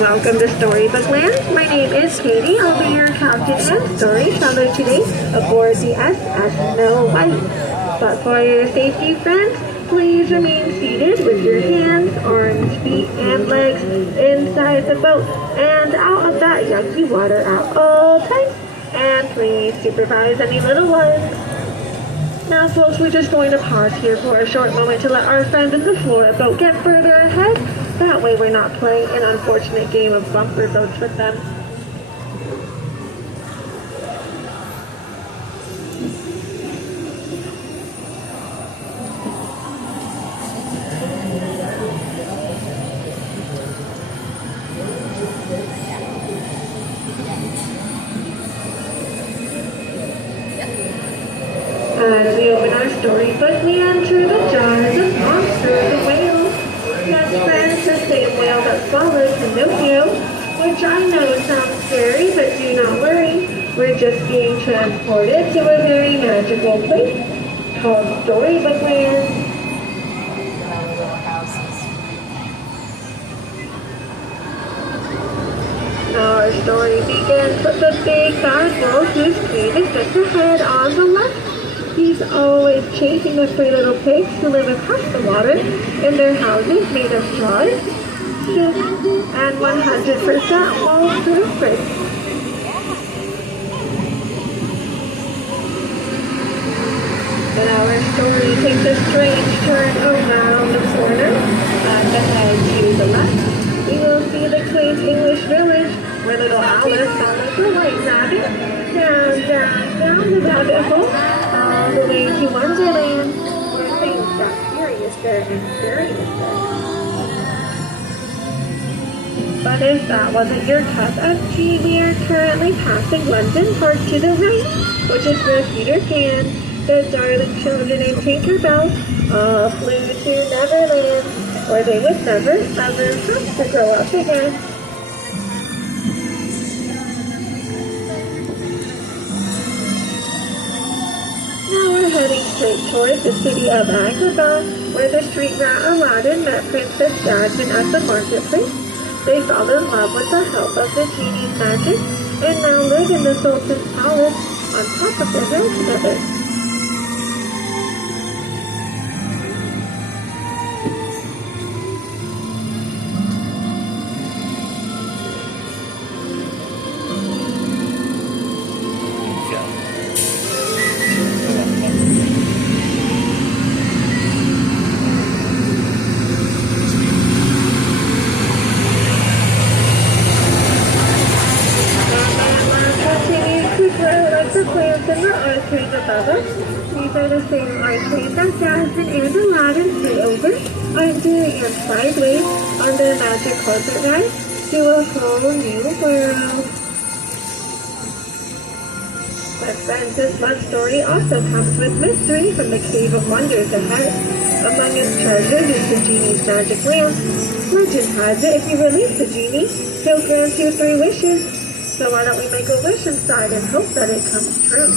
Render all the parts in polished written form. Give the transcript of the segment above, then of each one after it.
Welcome to Storybook Land. My name is Katie. I'll be your captain and storyteller today aboard the SS Snow White. But for your safety, friends, please remain seated with your hands, arms, feet, and legs inside the boat and out of that yucky water at all times. And please supervise any little ones. Now, folks, we're just going to pause here for a short moment to let our friends in the Florida boat get further ahead. That way we're not playing an unfortunate game of bumper boats with them. As we open our storybook, we enter the jaws of Monster the Whale. Yes, friends, the same whale that swallowed Pinocchio, which I know sounds scary, but do not worry. We're just being transported to a very magical place called Storybook Land. Our story begins with the big bad wolf whose cave is just ahead on the left. He's always chasing the three little pigs who live across the water in their houses made of straws, and 100% wall-proof bricks. But our story takes a strange turn around the corner. At the head to the left, we will see the quaint English village where little Alice follows the white rabbit down the rabbit hole, all the way to Wonderland, where things got seriouser and scariouser. But if that wasn't your cup of tea, we are currently passing London Park to the right, which is where Peter Pan, the darling children and Tinkerbell all flew to Neverland, where they would never, ever have to grow up again. Now we're heading straight toward the city of Agrabah, where the street rat Aladdin met Princess Jasmine at the marketplace. They fell in love with the help of the genie's magic, and now live in the Sultan's palace on top of the hill together. These are the same arcades that Jasmine and Aladdin flew over, under and sideways on their magic carpet ride to a whole new world. But friends, this love story also comes with mystery from the Cave of Wonders ahead. Among its treasures is the genie's magic lamp. Legend has it, if you release the genie, he'll grant you 3 wishes. So why don't we make a wish inside and hope that it comes true?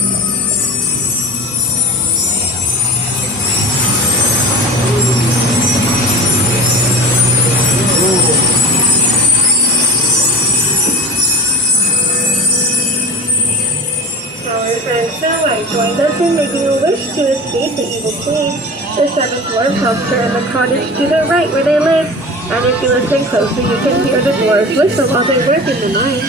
Our friend Snow White joined us in making a wish to escape the evil queen. The 7th dwarf helps her in the cottage to the right where they live, and if you listen closely, you can hear the dwarves whistle while they work in the mine.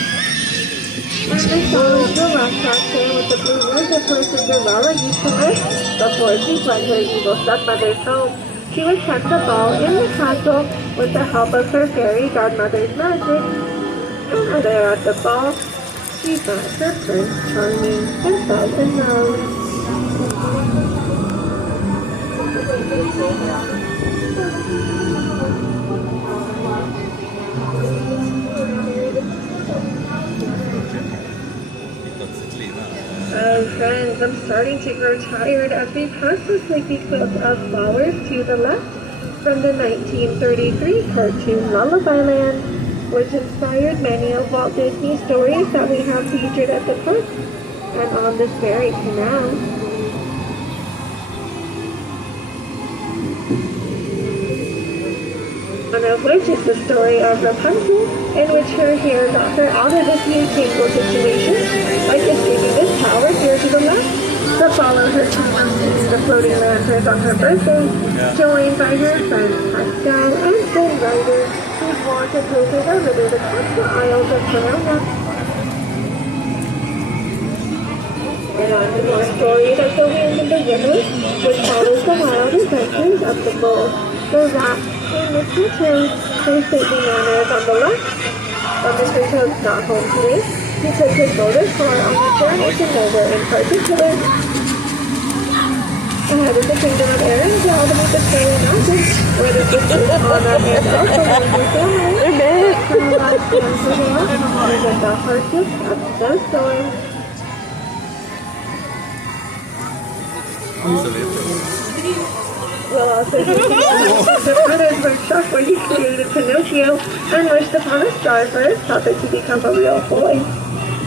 And the song is the last cocktail with the blue words of her Cinderella used to live before she fled her evil stepmother's home. She would catch the ball in the castle with the help of her fairy godmother's magic. And there at the ball, she met her Prince Charming and fell in love. Oh, friends, I'm starting to grow tired as we pass the sleepy quilt of flowers to the left from the 1933 cartoon Lullaby Land, which inspired many of Walt Disney's stories that we have featured at the park and on this very canal. One of which is the story of Rapunzel, in which her hair got her out of this new tangle situation, like escaping this tower here to the left, to follow her to the floating lanterns on her birthday, joined by her friends Pascal and Finn Ryder, who swore to take her over to the castle isles of Corona. And on to more stories of the Wind and the River, which follows the wild adventures of the bull, the rat, and Mr. Toad. Their stately manner is on the left. But Mr. Toad's not home today. He took his motor car on the journey to nowhere in particular. Ahead of the kingdom of Arendelle to meet the fairy mountain, where the sisters Anna and Elsa live with family. From life to Amsterdam, visit the hardships of snowstorms. We'll also get the brothers workshop where he created Pinocchio and wished upon a star for his puppet to become a real boy.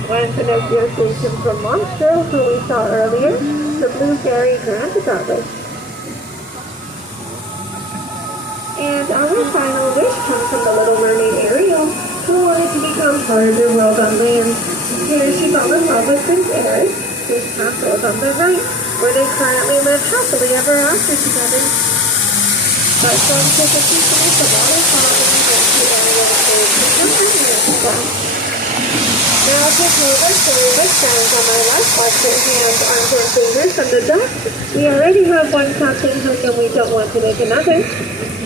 When Pinocchio saved him from Monstro, who we saw earlier, the blue fairy granted that wish. And our final wish comes from the Little Mermaid Ariel, who wanted to become part of the world on land. Here she fell in love with Prince Eric, whose castle is on the right, where they currently live happily ever after together. But some took a few minutes of waterfall and went to Ariel and Dave to come in here to them. Now to prove our storybook sounds on my left, wash your hands, arms, and fingers from the dust. We already have one captain hook and we don't want to make another.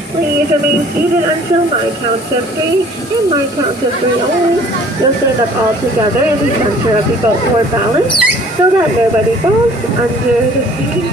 Please remain seated until my count of 3, and my count of 3 only. You'll stand up all together in the center of the boat for balance, so that nobody falls under the sea.